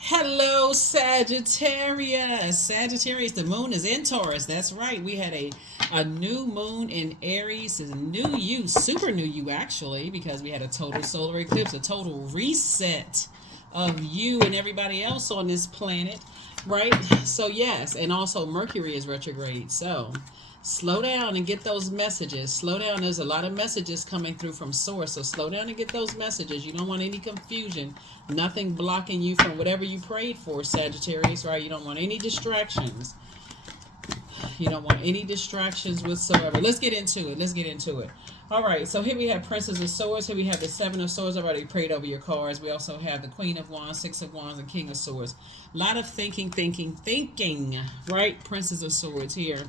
Hello, Sagittarius. Sagittarius, the moon is in Taurus. That's right. We had a new moon in Aries, a new you, super new you actually, because we had a total solar eclipse, a total reset of you and everybody else on this planet, right? So, yes, and also Mercury is retrograde. So, slow down and get those messages. Slow down. There's a lot of messages coming through from source. So slow down and get those messages. You don't want any confusion. Nothing blocking you from whatever you prayed for, Sagittarius, right? You don't want any distractions. You don't want any distractions whatsoever. Let's get into it. Let's get into it. All right, so here we have Princess of Swords. Here we have the Seven of Swords. I've already prayed over your cards. We also have the Queen of Wands, Six of Wands, and King of Swords. A lot of thinking, right? Princess of Swords here.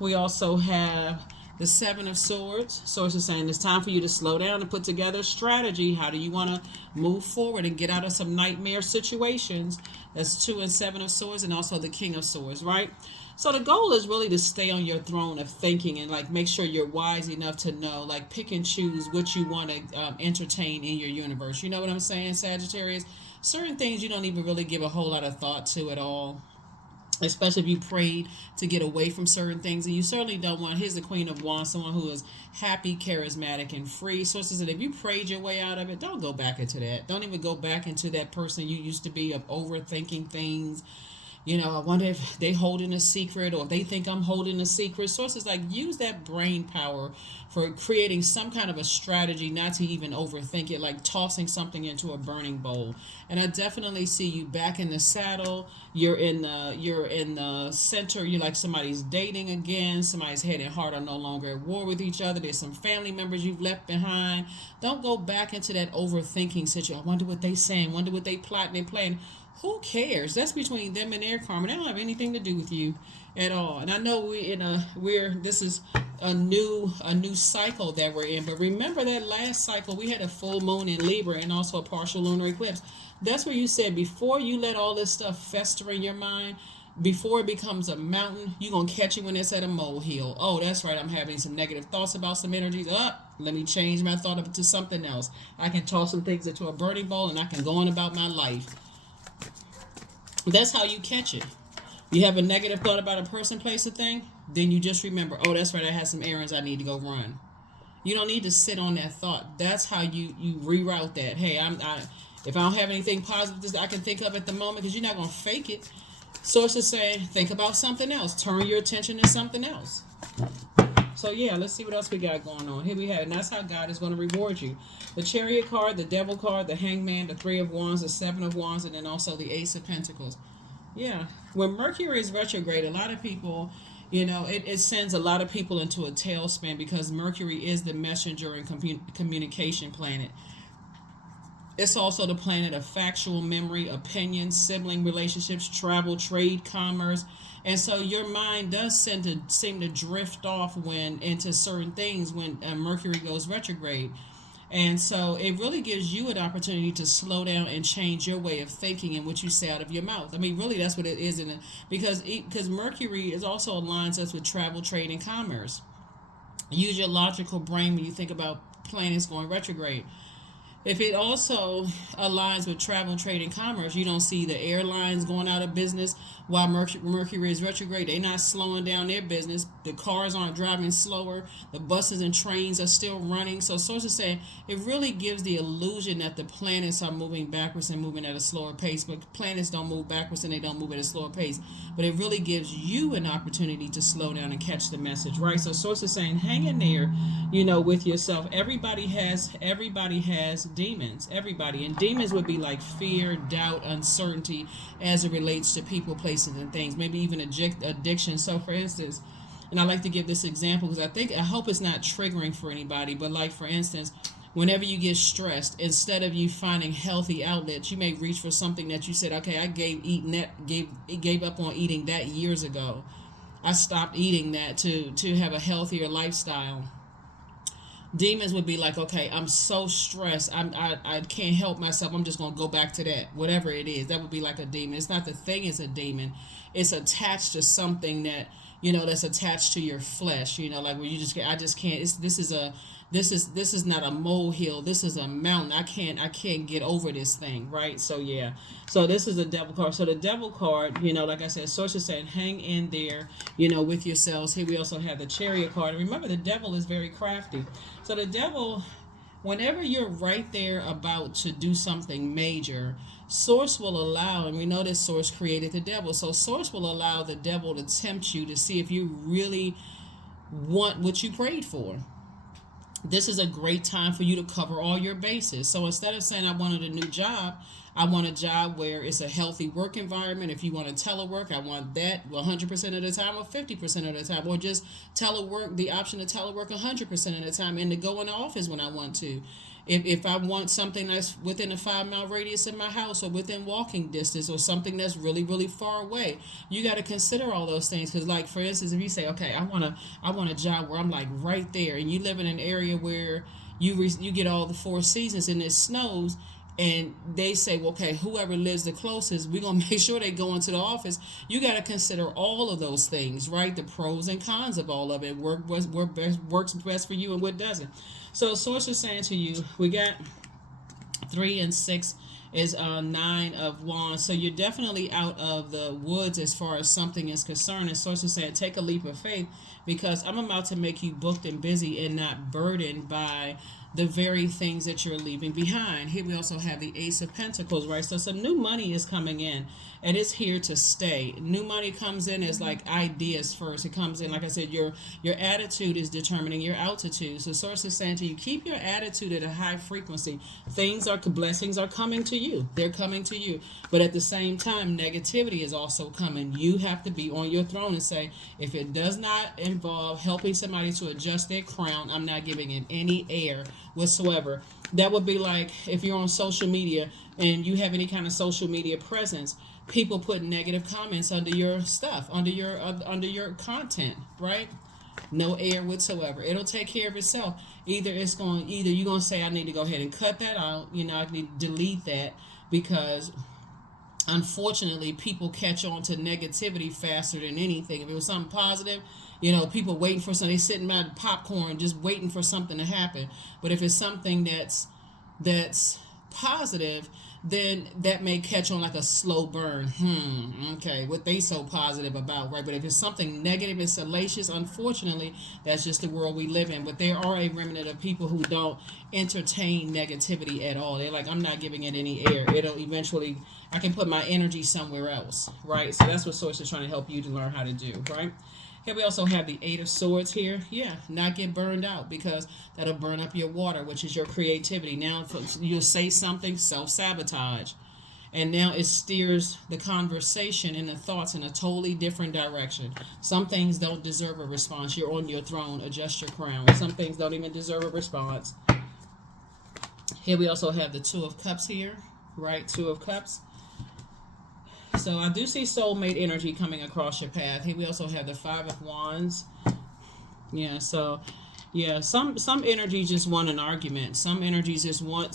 We also have the Seven of Swords. Source is saying it's time for you to slow down and put together a strategy. How do you want to move forward and get out of some nightmare situations? That's Two and Seven of Swords, and also the King of Swords, right? So the goal is really to stay on your throne of thinking and like make sure you're wise enough to know, like pick and choose what you want to entertain in your universe. You know what I'm saying, Sagittarius? Certain things you don't even really give a whole lot of thought to at all, especially if you prayed to get away from certain things, and you certainly don't want. Here's the Queen of Wands, someone who is happy, charismatic, and free. Sources that if you prayed your way out of it, don't go back into that. Don't even go back into that person you used to be of overthinking things. I wonder if they holding a secret, or if they think I'm holding a secret. Sources like use that brain power for creating some kind of a strategy, not to even overthink it, like tossing something into a burning bowl. And I definitely see you back in the saddle. You're in the center. You're like somebody's dating again. Somebody's head and heart are no longer at war with each other. There's some family members you've left behind. Don't go back into that overthinking situation. I wonder what they saying. Wonder what they plotting and planning. Who cares? That's between them and their karma. They don't have anything to do with you at all. And I know this is a new cycle that we're in. But remember that last cycle we had a full moon in Libra and also a partial lunar eclipse. That's where you said before you let all this stuff fester in your mind, before it becomes a mountain, you're gonna catch it when it's at a molehill. Oh, that's right, I'm having some negative thoughts about some energies. Let me change my thought up to something else. I can toss some things into a burning bowl and I can go on about my life. That's how you catch it. You have a negative thought about a person, place, a thing, then you just remember, oh, that's right, I had some errands I need to go run. You don't need to sit on that thought. That's how you reroute that. Hey, if I don't have anything positive I can think of at the moment, because you're not going to fake it. Source is saying, think about something else. Turn your attention to something else. So yeah, let's see what else we got going on. Here we have, and that's how God is going to reward you. The Chariot card, the Devil card, the Hangman, the Three of Wands, the Seven of Wands, and then also the Ace of Pentacles. Yeah, when Mercury is retrograde, a lot of people, it sends a lot of people into a tailspin, because Mercury is the messenger and communication planet. It's also the planet of factual memory, opinions, sibling relationships, travel, trade, commerce. And so your mind does seem to drift off into certain things when Mercury goes retrograde. And so it really gives you an opportunity to slow down and change your way of thinking and what you say out of your mouth. I mean, really, that's what it is. Because Mercury is also aligns us with travel, trade, and commerce. Use your logical brain when you think about planets going retrograde. If it also aligns with travel, trade, and commerce, you don't see the airlines going out of business while Mercury is retrograde. They're not slowing down their business. The cars aren't driving slower. The buses and trains are still running. So sources say it really gives the illusion that the planets are moving backwards and moving at a slower pace. But planets don't move backwards and they don't move at a slower pace. But it really gives you an opportunity to slow down and catch the message, right? So sources saying, hang in there, with yourself. Everybody has demons, everybody, and demons would be like fear, doubt, uncertainty as it relates to people, places, and things, maybe even addiction. So for instance, and I like to give this example because I hope it's not triggering for anybody, but like for instance, whenever you get stressed, instead of you finding healthy outlets, you may reach for something that you said, okay, I gave up on eating that years ago. I stopped eating that to have a healthier lifestyle. Demons would be like, okay, I'm so stressed, I can't help myself, I'm just gonna go back to that, whatever it is. That would be like a demon. It's not the thing is a demon, it's attached to something that that's attached to your flesh, like where you just I just can't. this is not a molehill. This is a mountain. I can't get over this thing, right? So yeah. So this is a devil card. So the devil card, like I said, source is saying hang in there, with yourselves. Here we also have the chariot card. And remember, the devil is very crafty. So the devil, whenever you're right there about to do something major, source will allow, and we know that source created the devil, so source will allow the devil to tempt you to see if you really want what you prayed for. This is a great time for you to cover all your bases. So instead of saying I wanted a new job, I want a job where it's a healthy work environment. If you want to telework, I want that 100% of the time or 50% of the time, or just telework, the option to telework 100% of the time, and to go in the office when I want to. If I want something that's within a 5 mile radius of my house, or within walking distance, or something that's really, really far away, you got to consider all those things. Because, like, for instance, if you say, okay, I want a job where I'm like right there, and you live in an area where you get all the 4 seasons and it snows, and they say, well, okay, whoever lives the closest, we're going to make sure they go into the office. You got to consider all of those things, right? The pros and cons of all of it. Works best for you and what doesn't. So source is saying to you, we got 3 and 6 is 9 of wands. So you're definitely out of the woods as far as something is concerned. And source is saying, take a leap of faith, because I'm about to make you booked and busy and not burdened by the very things that you're leaving behind. Here we also have the Ace of Pentacles, right? So some new money is coming in, and it's here to stay. New money comes in as like ideas first. It comes in, like I said, your attitude is determining your altitude. So source is saying to you, keep your attitude at a high frequency. Blessings are coming to you. They're coming to you. But at the same time, negativity is also coming. You have to be on your throne and say, if it does not involve helping somebody to adjust their crown, I'm not giving it any air whatsoever. That would be like if you're on social media and you have any kind of social media presence, people put negative comments under your stuff, under your content, right? No air whatsoever. It'll take care of itself. Either you're gonna say, I need to go ahead and cut that out, I need to delete that, because unfortunately people catch on to negativity faster than anything. If it was something positive, people waiting for something, they sitting by the popcorn just waiting for something to happen. But if it's something that's positive, then that may catch on like a slow burn. Okay, what they so positive about, right? But if it's something negative and salacious, unfortunately, that's just the world we live in. But there are a remnant of people who don't entertain negativity at all. They're like, I'm not giving it any air. It'll eventually, I can put my energy somewhere else, right? So that's what Source is trying to help you to learn how to do, right? Here we also have the 8 of Swords here. Yeah, not get burned out, because that'll burn up your water, which is your creativity. Now you'll say something, self-sabotage. And now it steers the conversation and the thoughts in a totally different direction. Some things don't deserve a response. You're on your throne. Adjust your crown. Some things don't even deserve a response. Here we also have the 2 of Cups here, right? 2 of Cups. So I do see soulmate energy coming across your path. Here we also have the 5 of Wands. Yeah, so yeah, some energies just want an argument. Some energies just want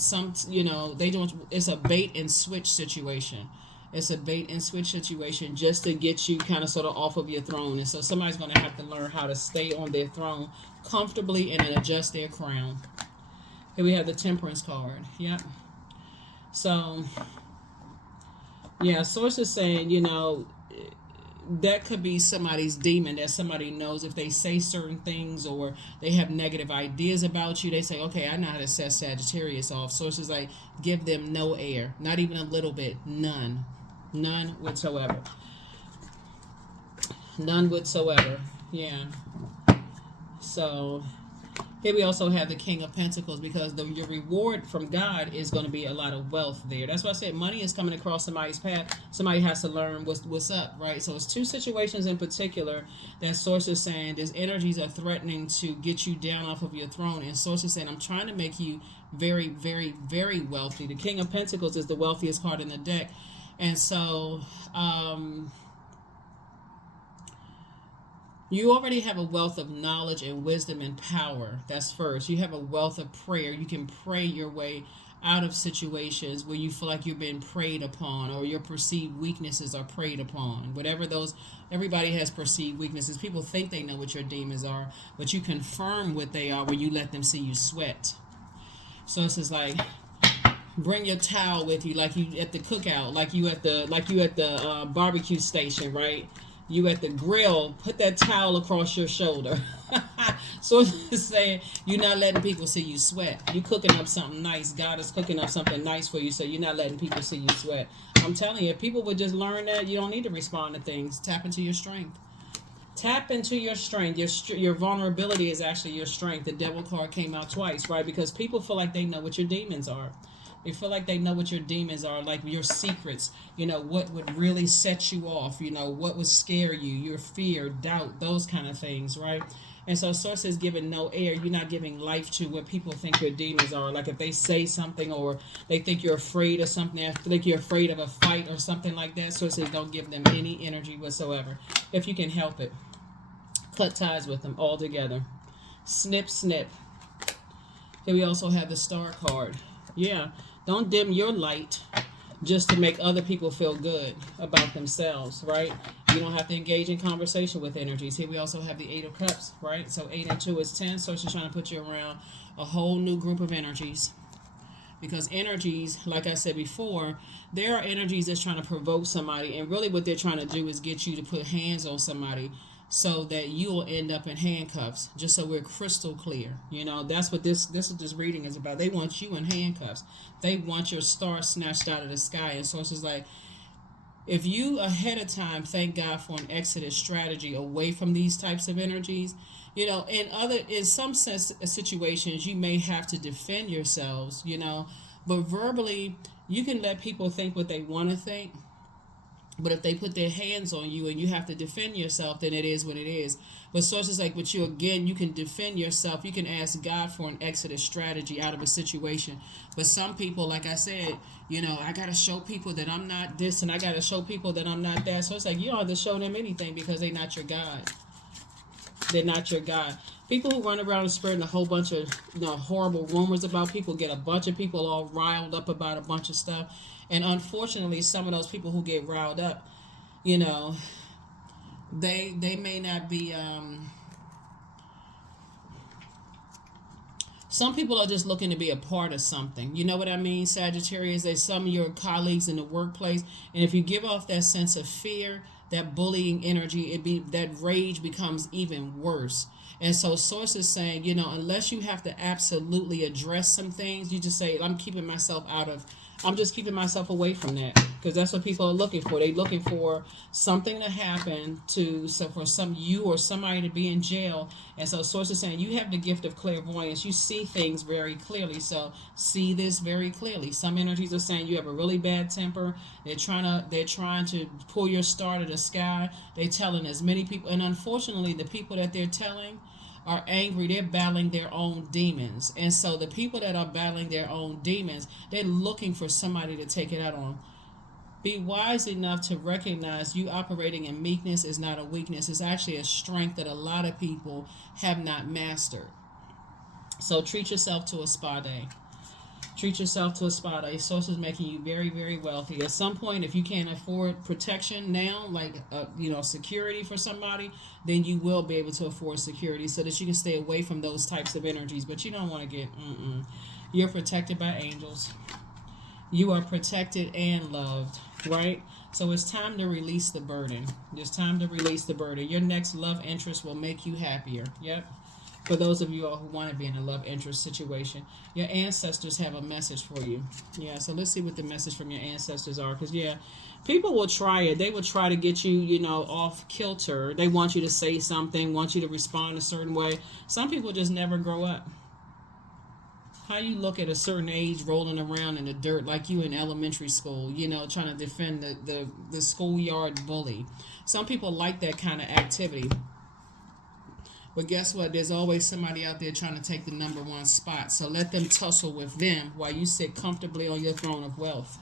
they don't. It's a bait and switch situation. It's a bait and switch situation just to get you kind of sort of off of your throne. And so somebody's going to have to learn how to stay on their throne comfortably and then adjust their crown. Here we have the Temperance card. Yep. So yeah, Source is saying, that could be somebody's demon, that somebody knows if they say certain things or they have negative ideas about you, they say, okay, I know how to set Sagittarius off. Source is like, give them no air, not even a little bit, none whatsoever. None whatsoever. Yeah. So here we also have the King of Pentacles, because your reward from God is going to be a lot of wealth there. That's why I said money is coming across somebody's path. Somebody has to learn what's up, right? So it's 2 situations in particular that Source is saying these energies are threatening to get you down off of your throne. And Source is saying, I'm trying to make you very, very, very wealthy. The King of Pentacles is the wealthiest card in the deck. And so you already have a wealth of knowledge and wisdom and power. That's first. You have a wealth of prayer. You can pray your way out of situations where you feel like you're being preyed upon, or your perceived weaknesses are preyed upon. Whatever those, everybody has perceived weaknesses. People think they know what your demons are, but you confirm what they are when you let them see you sweat. So it's just like, bring your towel with you, like you at the cookout, like you at the barbecue station, right? You at the grill, put that towel across your shoulder. So it's saying you're not letting people see you sweat. You cooking up something nice. God is cooking up something nice for you, so you're not letting people see you sweat. I'm telling you, if people would just learn that, you don't need to respond to things. Tap into your strength. Tap into your strength. Your vulnerability is actually your strength. The devil card came out twice, right? Because people feel like they know what your demons are. They feel like they know what your demons are, like your secrets, what would really set you off, what would scare you, your fear, doubt, those kind of things, right? And so source is giving no air. You're not giving life to what people think your demons are. Like if they say something, or they think you're afraid of something, they think you're afraid of a fight or something like that, source says don't give them any energy whatsoever. If you can help it, cut ties with them altogether. Snip, snip. Here we also have the star card. Yeah. Don't dim your light just to make other people feel good about themselves, right? You don't have to engage in conversation with energies. Here we also have the 8 of Cups, right? So 8 and 2 is 10. So she's trying to put you around a whole new group of energies. Because energies, like I said before, there are energies that's trying to provoke somebody. And really what they're trying to do is get you to put hands on somebody, so that you will end up in handcuffs, just so we're crystal clear. That's what this reading is about. They want you in handcuffs. They want your star snatched out of the sky. And so it's just like, if you ahead of time thank God for an exodus strategy away from these types of energies, in some situations you may have to defend yourselves, but verbally you can let people think what they want to think. But if they put their hands on you and you have to defend yourself, then it is what it is. But sources like with you, again, you can defend yourself. You can ask God for an exodus strategy out of a situation. But some people, like I said, I got to show people that I'm not this, and I got to show people that I'm not that. So it's like you don't have to show them anything, because they're not your God. They're not your God. People who run around and spreading a whole bunch of horrible rumors about people, get a bunch of people all riled up about a bunch of stuff. And unfortunately, some of those people who get riled up, they may not be. Some people are just looking to be a part of something. You know what I mean, Sagittarius? There's some of your colleagues in the workplace, and if you give off that sense of fear, that bullying energy, that rage becomes even worse. And so source is saying, unless you have to absolutely address some things, you just say, I'm just keeping myself away from that, because that's what people are looking for. They're looking for something to happen for you or somebody to be in jail. And so source is saying you have the gift of clairvoyance. You see things very clearly. So see this very clearly. Some energies are saying you have a really bad temper. They're trying to pull your star to the sky. They're telling as many people, and unfortunately the people that they're telling are angry. They're battling their own demons. And so the people that are battling their own demons, they're looking for somebody to take it out on. Be wise enough to recognize you operating in meekness is not a weakness. It's actually a strength that a lot of people have not mastered. So treat yourself to a spa day. Treat yourself to a spa day. Source is making you very, very wealthy. At some point, if you can't afford protection now, like security for somebody, then you will be able to afford security, so that you can stay away from those types of energies. But you don't want to get. You're protected by angels. You are protected and loved, right? So it's time to release the burden. It's time to release the burden. Your next love interest will make you happier. Yep. For those of you all who want to be in a love interest situation, your ancestors have a message for you. Yeah, so let's see what the message from your ancestors are. Because, people will try it. They will try to get you, off kilter. They want you to say something, want you to respond a certain way. Some people just never grow up. How you look at a certain age rolling around in the dirt like you in elementary school, trying to defend the schoolyard bully. Some people like that kind of activity. But guess what? There's always somebody out there trying to take the number one spot. So let them tussle with them while you sit comfortably on your throne of wealth.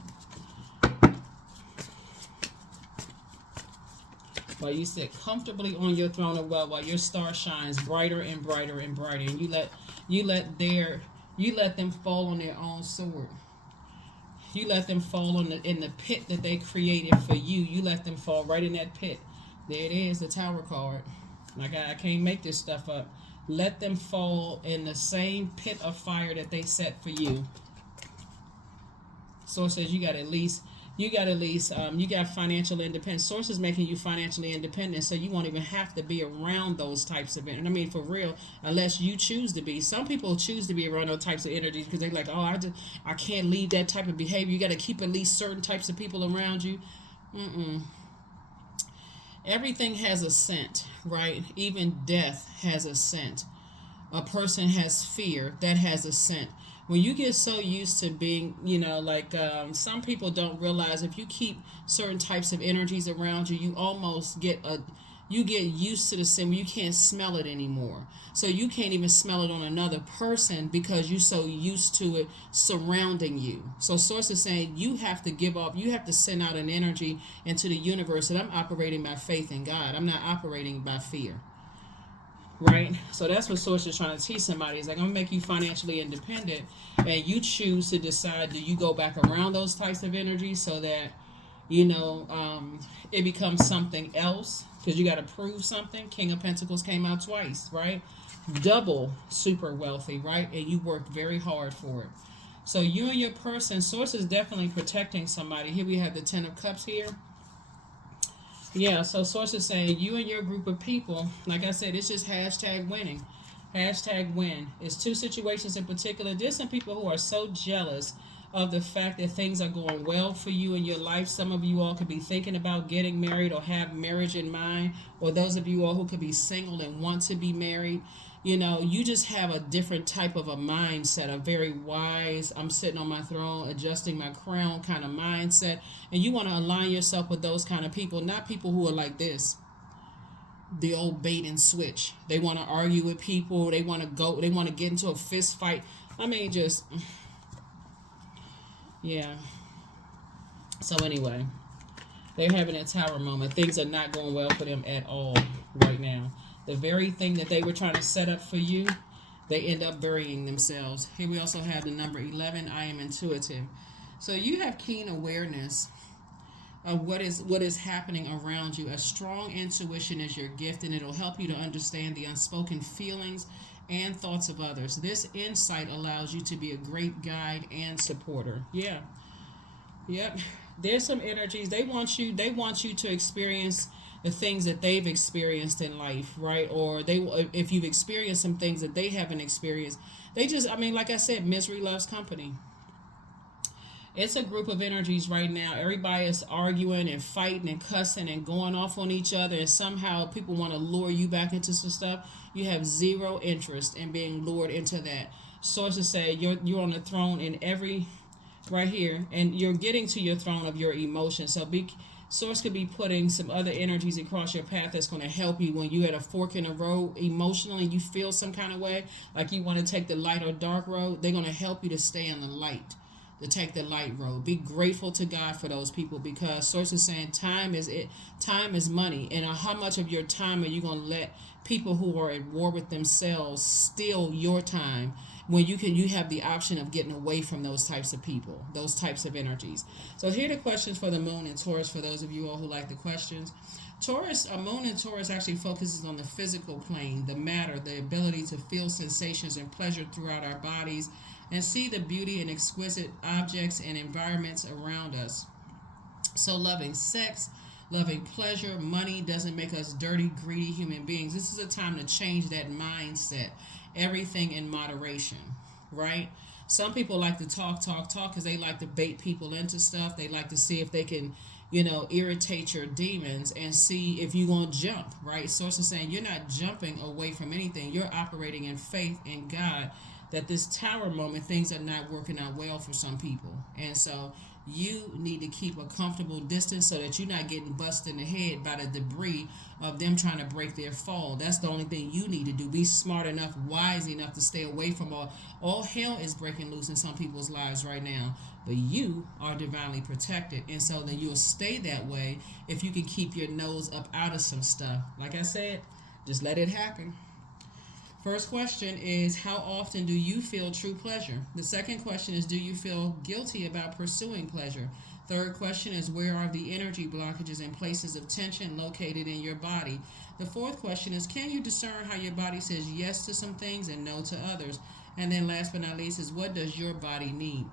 While you sit comfortably on your throne of wealth, while your star shines brighter and brighter and brighter, and you let them fall on their own sword. You let them fall in the pit that they created for you. You let them fall right in that pit. There it is, the Tower card. Like I can't make this stuff up. Let them fall in the same pit of fire that they set for you. Source says you got financial independence. Source is making you financially independent, so you won't even have to be around those types of energy. I mean, for real, unless you choose to be. Some people choose to be around those types of energies because they're like, oh, I can't lead that type of behavior. You got to keep at least certain types of people around you. Everything has a scent, right? Even death has a scent. A person has fear that has a scent. When you get so used to being, some people don't realize if you keep certain types of energies around you, you almost you get used to the scent where you can't smell it anymore. So you can't even smell it on another person because you're so used to it surrounding you. So Source is saying you have to give up, you have to send out an energy into the universe that I'm operating by faith in God. I'm not operating by fear. Right? So that's what Source is trying to teach somebody. It's like, I'm going to make you financially independent, and you choose to decide, do you go back around those types of energies so that, it becomes something else? Because you got to prove something. King of Pentacles came out twice, right? Double super wealthy, right? And you worked very hard for it. So you and your person, Source is definitely protecting somebody. Here we have the Ten of Cups here. Yeah, so Source is saying you and your group of people, like I said, it's just hashtag winning. Hashtag win. It's two situations in particular. There's some people who are so jealous of the fact that things are going well for you in your life. Some of you all could be thinking about getting married or have marriage in mind, or those of you all who could be single and want to be married. You just have a different type of a mindset, a very wise, I'm sitting on my throne, adjusting my crown kind of mindset. And you want to align yourself with those kind of people, not people who are like this. The old bait and switch. They want to argue with people. They want to get into a fist fight. I mean, yeah. So anyway, they're having a Tower moment. Things are not going well for them at all right now. The very thing that they were trying to set up for you, they end up burying themselves. Here we also have the number 11. I am intuitive. So you have keen awareness of what is happening around you. A strong intuition is your gift, and it'll help you to understand the unspoken feelings and thoughts of others. This insight allows you to be a great guide and supporter. Yeah. Yep. There's some energies. They want you to experience the things that they've experienced in life, right? Or if you've experienced some things that they haven't experienced, like I said, misery loves company. It's a group of energies right now. Everybody is arguing and fighting and cussing and going off on each other, and somehow people want to lure you back into some stuff. You have zero interest in being lured into that. Sources say you're on the throne in every right here, and you're getting to your throne of your emotions. So Source could be putting some other energies across your path that's going to help you when you're at a fork in the road emotionally. You feel some kind of way, like you want to take the light or dark road. They're going to help you to stay on the light, to take the light road. Be grateful to God for those people, because Source is saying time is money. And how much of your time are you going to let people who are at war with themselves steal your time, when you have the option of getting away from those types of people, those types of energies. So here are the questions for the Moon and Taurus, for those of you all who like the questions. Moon and Taurus actually focuses on the physical plane, the matter, the ability to feel sensations and pleasure throughout our bodies and see the beauty and exquisite objects and environments around us. So loving sex, loving pleasure, money doesn't make us dirty, greedy human beings. This is a time to change that mindset. Everything in moderation, right? Some people like to talk because they like to bait people into stuff. They like to see if they can, irritate your demons and see if you're going to jump, right? Source is saying you're not jumping away from anything. You're operating in faith in God that this Tower moment, things are not working out well for some people. And so you need to keep a comfortable distance so that you're not getting busted in the head by the debris of them trying to break their fall. That's the only thing you need to do. Be smart enough, wise enough to stay away from all hell is breaking loose in some people's lives right now. But you are divinely protected. And so then you'll stay that way if you can keep your nose up out of some stuff. Like I said, just let it happen. First question is, how often do you feel true pleasure? The second question is, do you feel guilty about pursuing pleasure? Third question is, where are the energy blockages and places of tension located in your body? The fourth question is, can you discern how your body says yes to some things and no to others? And then last but not least is, what does your body need?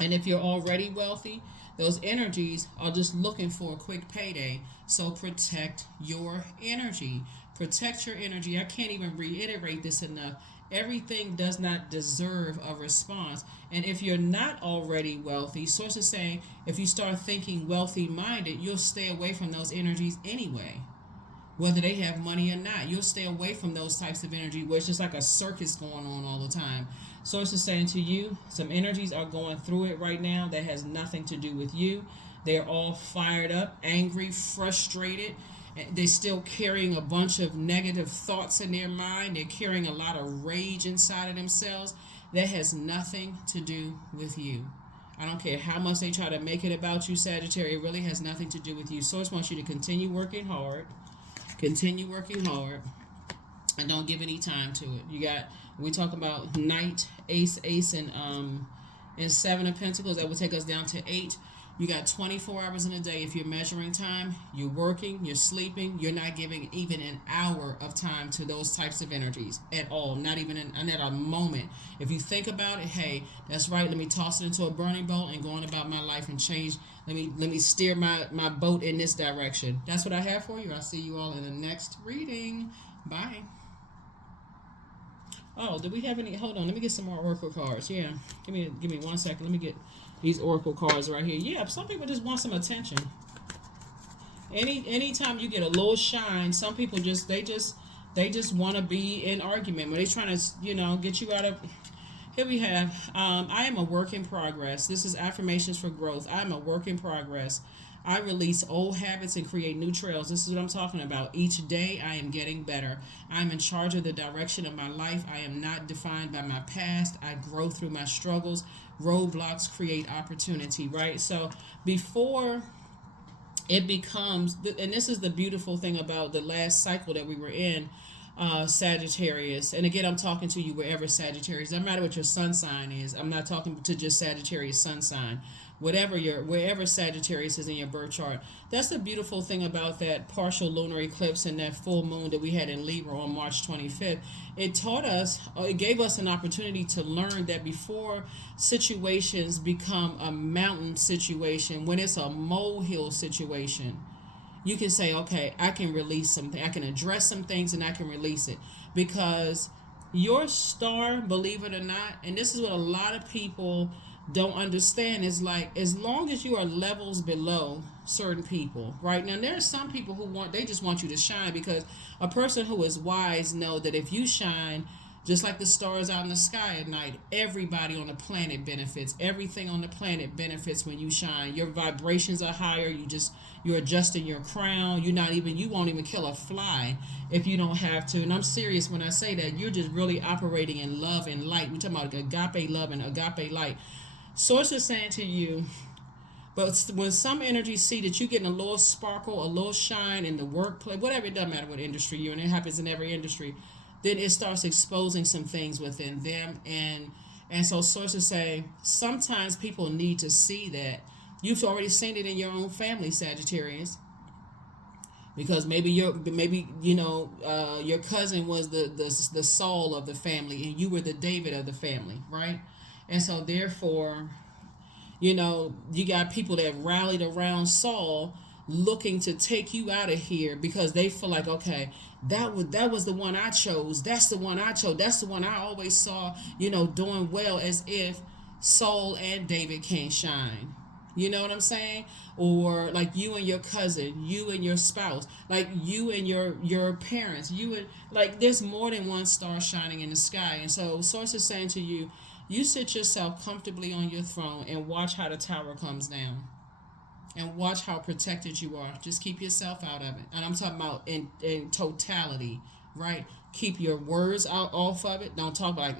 And if you're already wealthy, those energies are just looking for a quick payday. So protect your energy. Protect your energy. I can't even reiterate this enough. Everything does not deserve a response. And if you're not already wealthy, sources say if you start thinking wealthy minded, you'll stay away from those energies anyway. Whether they have money or not, you'll stay away from those types of energy where it's just like a circus going on all the time. Sources saying to you, some energies are going through it right now that has nothing to do with you. They're all fired up, angry, frustrated. They're still carrying a bunch of negative thoughts in their mind. They're carrying a lot of rage inside of themselves. That has nothing to do with you. I don't care how much they try to make it about you, Sagittarius. It really has nothing to do with you. Source wants you to continue working hard. Continue working hard. And don't give any time to it. You got, we talk about Knight, Ace, and Seven of Pentacles. That would take us down to 8. You got 24 hours in a day. If you're measuring time, you're working, you're sleeping, you're not giving even an hour of time to those types of energies at all. Not even at a moment. If you think about it, hey, that's right. Let me toss it into a burning bowl and go on about my life and change. Let me steer my boat in this direction. That's what I have for you. I'll see you all in the next reading. Bye. Oh, do we have any? Hold on, let me get some more oracle cards. Yeah, give me 1 second. Let me get these oracle cards right here. Yeah, some people just want some attention. Anytime you get a little shine, some people just want to be in argument when they're trying to get you out of. Here we have, I am a work in progress. This is affirmations for growth. I am a work in progress. I release old habits and create new trails. This is what I'm talking about. Each day I am getting better. I'm in charge of the direction of my life. I am not defined by my past. I grow through my struggles. Roadblocks create opportunity, right? So before it becomes, and this is the beautiful thing about the last cycle that we were in, Sagittarius. And again, I'm talking to you wherever Sagittarius, no matter what your sun sign is. I'm not talking to just Sagittarius sun sign. Wherever Sagittarius is in your birth chart. That's the beautiful thing about that partial lunar eclipse and that full moon that we had in Libra on March 25th. It gave us an opportunity to learn that before situations become a mountain situation, when it's a molehill situation, you can say, okay, I can release something. I can address some things and I can release it. Because your star, believe it or not, and this is what a lot of people don't understand, is like, as long as you are levels below certain people, right? Now, there are some people they just want you to shine, because a person who is wise know that if you shine, just like the stars out in the sky at night, everybody on the planet benefits. Everything on the planet benefits when you shine. Your vibrations are higher. You're adjusting your crown. You won't even kill a fly if you don't have to. And I'm serious when I say that. You're just really operating in love and light. We're talking about agape love and agape light. Source is saying to you, but when some energies see that you're getting a little sparkle, a little shine in the workplace, whatever, it doesn't matter what industry you're in, it happens in every industry, then it starts exposing some things within them. And so sources say sometimes people need to see that. You've already seen it in your own family, Sagittarius. Because maybe your cousin was the Saul of the family and you were the David of the family, right? And so therefore, you got people that rallied around Saul looking to take you out of here because they feel like, okay, that was the one I chose. That's the one I chose. That's the one I always saw, doing well, as if Saul and David can't shine. You know what I'm saying? Or like you and your cousin, you and your spouse, like you and your parents, there's more than one star shining in the sky. And so source is saying to you, you sit yourself comfortably on your throne and watch how the tower comes down. And watch how protected you are. Just keep yourself out of it. And I'm talking about in totality, right? Keep your words out off of it. Don't talk like,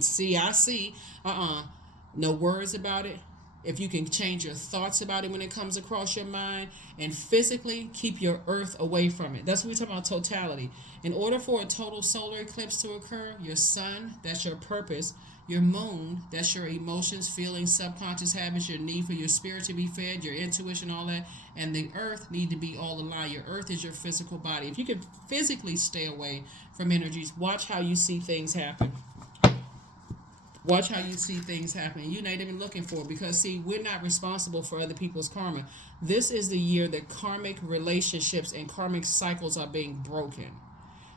see, I see. No words about it. if you can change your thoughts about it when it comes across your mind, and physically keep your earth away from it. That's what we're talking about, totality. In order for a total solar eclipse to occur, your sun, that's your purpose, your moon, that's your emotions, feelings, subconscious habits, your need for your spirit to be fed, your intuition, all that, and the earth need to be all aligned. Your earth is your physical body. If you can physically stay away from energies, watch how you see things happen. Watch how you see things happen. You're not even looking for it, because, see, we're not responsible for other people's karma. This is the year that karmic relationships and karmic cycles are being broken.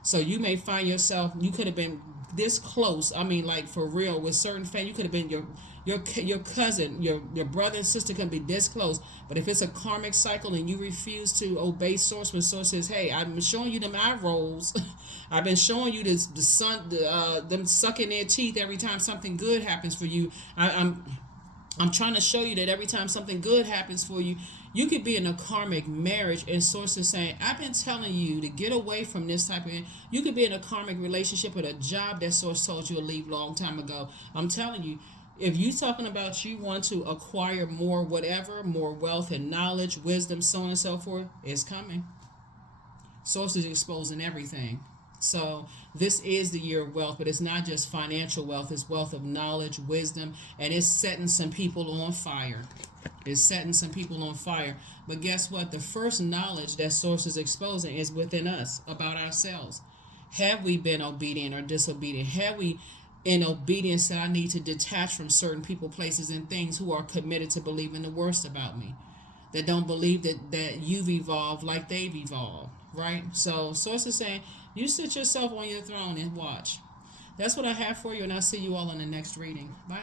So you may find yourself, you could have been this close. I mean, like, for real, with certain family, you could have been your cousin, your brother and sister can be this close. But if it's a karmic cycle and you refuse to obey source, when source says, "Hey, I've been showing you them eye rolls, I've been showing you this, the sun, them sucking their teeth every time something good happens for you. I'm trying to show you that every time something good happens for you, you could be in a karmic marriage and source is saying, I've been telling you to get away from this type of, you could be in a karmic relationship with a job that source told you to leave long time ago. I'm telling you, if you talking about you want to acquire more whatever, more wealth and knowledge, wisdom, so on and so forth, it's coming. Source is exposing everything. So this is the year of wealth, but it's not just financial wealth. It's wealth of knowledge, wisdom, and it's setting some people on fire. It's setting some people on fire. But guess what? The first knowledge that source is exposing is within us, about ourselves. Have we been obedient or disobedient? Have we, in obedience, that I need to detach from certain people, places, and things who are committed to believing the worst about me, that don't believe that you've evolved like they've evolved, right? So source is saying, you sit yourself on your throne and watch. That's what I have for you, and I'll see you all in the next reading. Bye.